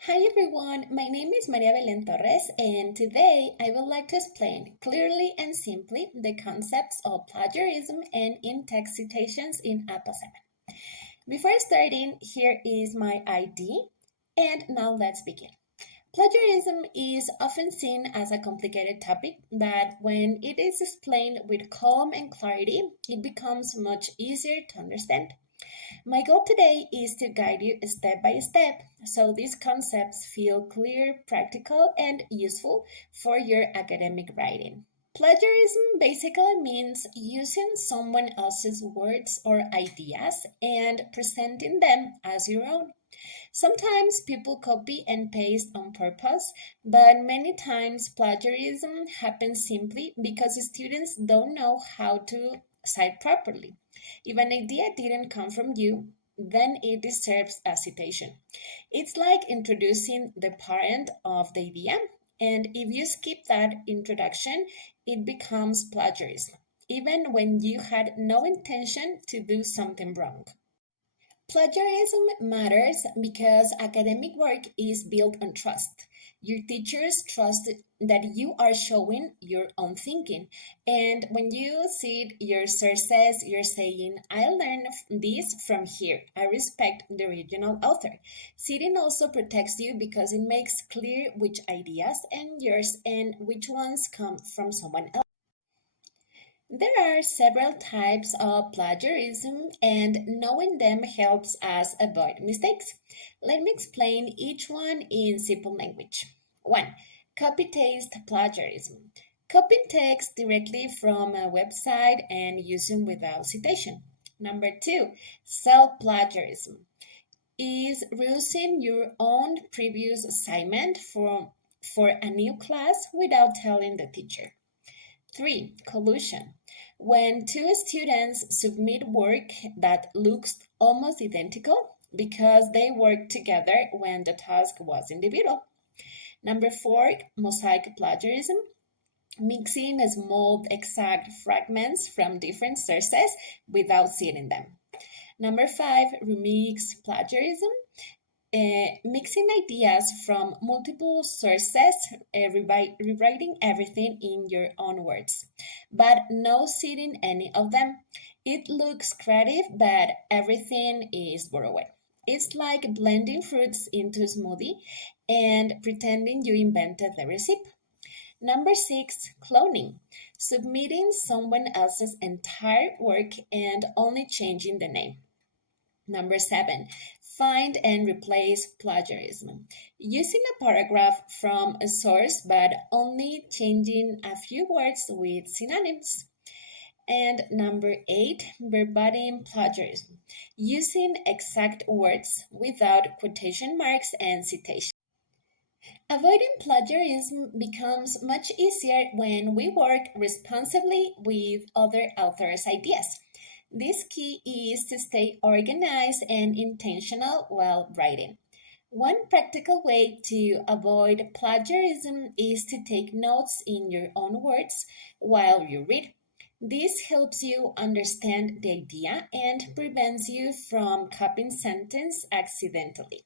Hi everyone, my name is María Belén Torres, and today I would like to explain clearly and simply the concepts of plagiarism and in-text citations in APA 7. Before starting, here is my ID, and now let's begin. Plagiarism is often seen as a complicated topic, but when it is explained with calm and clarity, it becomes much easier to understand. My goal today is to guide you step by step so these concepts feel clear, practical, and useful for your academic writing. Plagiarism basically means using someone else's words or ideas and presenting them as your own. Sometimes people copy and paste on purpose, but many times plagiarism happens simply because students don't know how to cite properly. If an idea didn't come from you, then it deserves a citation. It's like introducing the parent of the idea, and if you skip that introduction, it becomes plagiarism, even when you had no intention to do something wrong. Plagiarism matters because academic work is built on trust. Your teachers trust that you are showing your own thinking. And when you cite your sources, you're saying, I learned this from here. I respect the original author. Citing also protects you because it makes clear which ideas are yours and which ones come from someone else. There are several types of plagiarism, and knowing them helps us avoid mistakes. Let me explain each one in simple language. 1. Copy-paste plagiarism. Copying text directly from a website and using without citation. Number 2. Self-plagiarism is using your own previous assignment for a new class without telling the teacher. 3. Collusion. When two students submit work that looks almost identical because they worked together when the task was individual. Number 4. Mosaic plagiarism. Mixing small exact fragments from different sources without seeing them. Number 5. Remix plagiarism. Mixing ideas from multiple sources, rewriting everything in your own words, but no citing any of them. It looks creative, but everything is borrowed. It's like blending fruits into a smoothie and pretending you invented the recipe. Number 6, cloning. Submitting someone else's entire work and only changing the name. Number 7, find and replace plagiarism. Using a paragraph from a source but only changing a few words with synonyms. And number 8, verbatim plagiarism. Using exact words without quotation marks and citation. Avoiding plagiarism becomes much easier when we work responsibly with other authors' ideas. This key is to stay organized and intentional while writing. One practical way to avoid plagiarism is to take notes in your own words while you read. This helps you understand the idea and prevents you from copying sentence accidentally.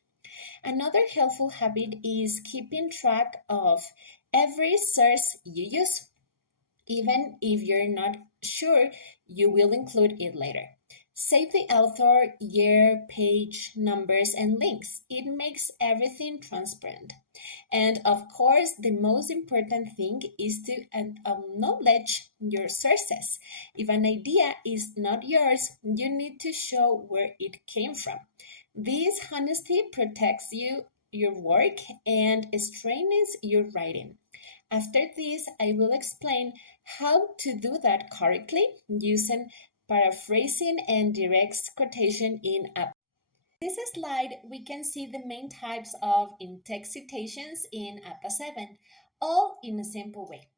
Another helpful habit is keeping track of every source you use, even if you're not sure you will include it later. Save the author, year, page, numbers, and links. It makes everything transparent. And of course, the most important thing is to acknowledge your sources. If an idea is not yours, you need to show where it came from. This honesty protects your work, and strengthens your writing. After this, I will explain how to do that correctly using paraphrasing and direct quotation in a. This slide, we can see the main types of in-text citations in APA 7, all in a simple way.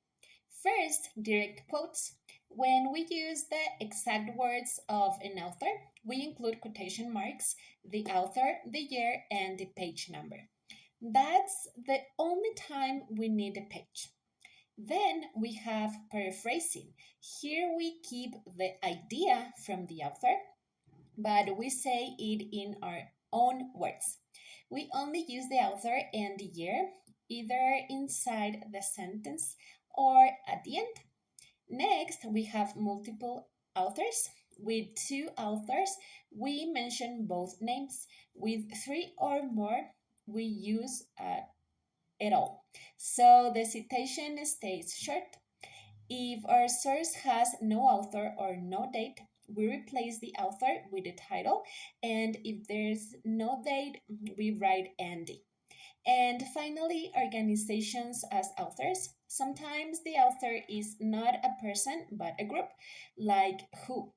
First, direct quotes. When we use the exact words of an author, we include quotation marks, the author, the year, and the page number. That's the only time we need a page. Then we have paraphrasing. Here we keep the idea from the author, but we say it in our own words. We only use the author and the year, either inside the sentence or at the end. Next, we have multiple authors. With two authors, we mention both names. With three or more, we use it all. So the citation stays short. If our source has no author or no date, we replace the author with the title, and if there's no date, we write ND. And finally, organizations as authors. Sometimes the author is not a person but a group, like WHO.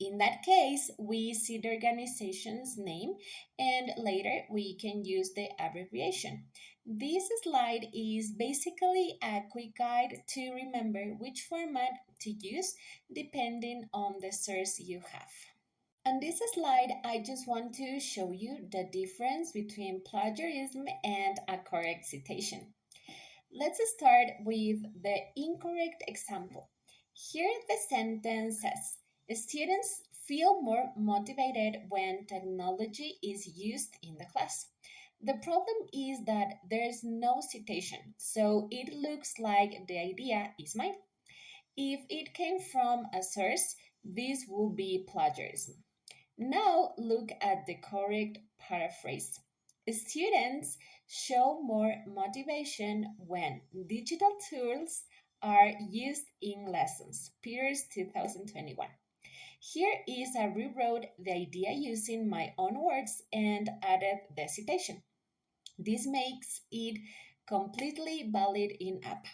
In that case, we see the organization's name and later we can use the abbreviation. This slide is basically a quick guide to remember which format to use depending on the source you have. On this slide, I just want to show you the difference between plagiarism and a correct citation. Let's start with the incorrect example. Here the sentence says, students feel more motivated when technology is used in the class. The problem is that there's no citation, so it looks like the idea is mine. If it came from a source, this would be plagiarism. Now look at the correct paraphrase. Students show more motivation when digital tools are used in lessons. Peters 2021. Here is I rewrote the idea using my own words and added the citation. This makes it completely valid in APA.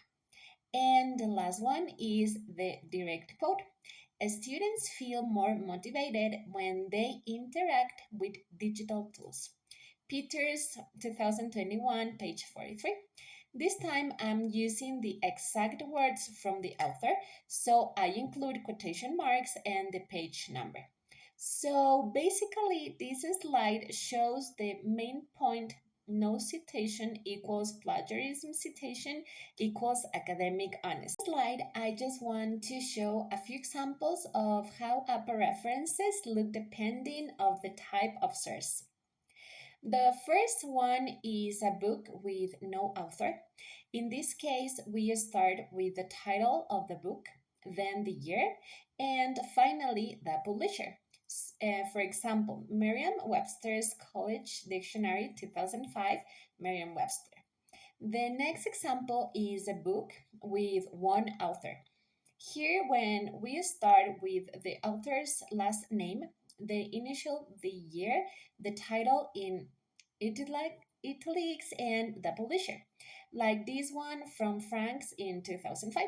And the last one is the direct quote. Students feel more motivated when they interact with digital tools. Peters 2021, page 43. This time I'm using the exact words from the author, so I include quotation marks and the page number. So basically, this slide shows the main point. No citation equals plagiarism, citation equals academic honesty. In this slide, I just want to show a few examples of how APA references look depending on the type of source. The first one is a book with no author. In this case, we start with the title of the book, then the year, and finally the publisher. For example, Merriam-Webster's College Dictionary 2005, Merriam-Webster. The next example is a book with one author. Here, when we start with the author's last name, the initial, the year, the title in italics, and the publisher, like this one from Franks in 2005.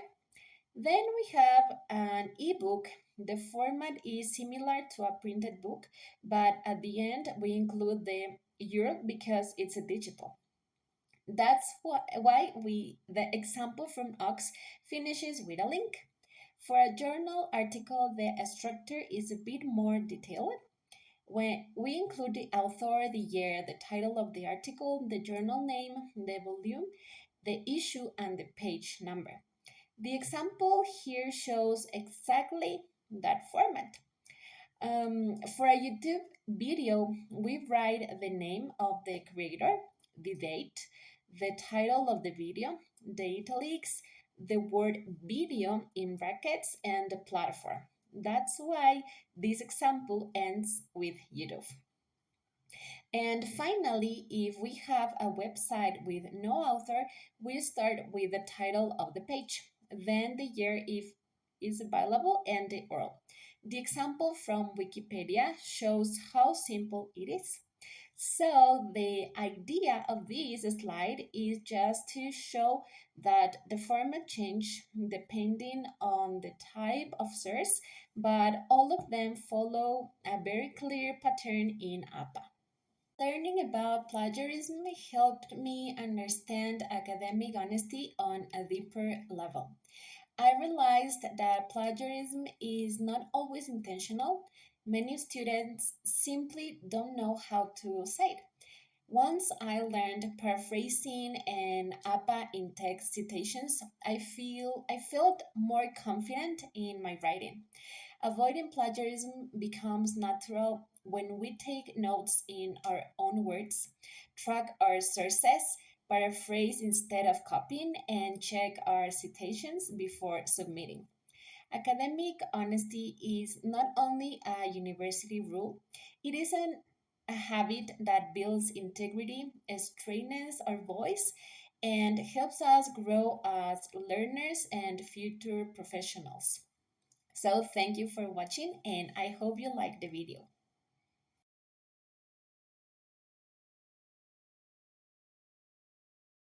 Then we have an ebook. The format is similar to a printed book, but at the end we include the URL because it's a digital. That's why the example from Ox finishes with a link. For a journal article, the structure is a bit more detailed. When we include the author, the year, the title of the article, the journal name, the volume, the issue, and the page number. The example here shows exactly that format. For a YouTube video, we write the name of the creator, the date, the title of the video, the italics, the word video in brackets, and the platform. That's why this example ends with YouTube. And finally, if we have a website with no author, we start with the title of the page, then the year if is available and the URL. The example from Wikipedia shows how simple it is. So the idea of this slide is just to show that the format change depending on the type of source, but all of them follow a very clear pattern in APA. Learning about plagiarism helped me understand academic honesty on a deeper level. I realized that plagiarism is not always intentional. Many students simply don't know how to say it. Once I learned paraphrasing and APA in text citations, I felt more confident in my writing. Avoiding plagiarism becomes natural when we take notes in our own words, track our sources, paraphrase instead of copying, and check our citations before submitting. Academic honesty is not only a university rule, it is a habit that builds integrity, strengthens our voice, and helps us grow as learners and future professionals. So, thank you for watching, and I hope you liked the video.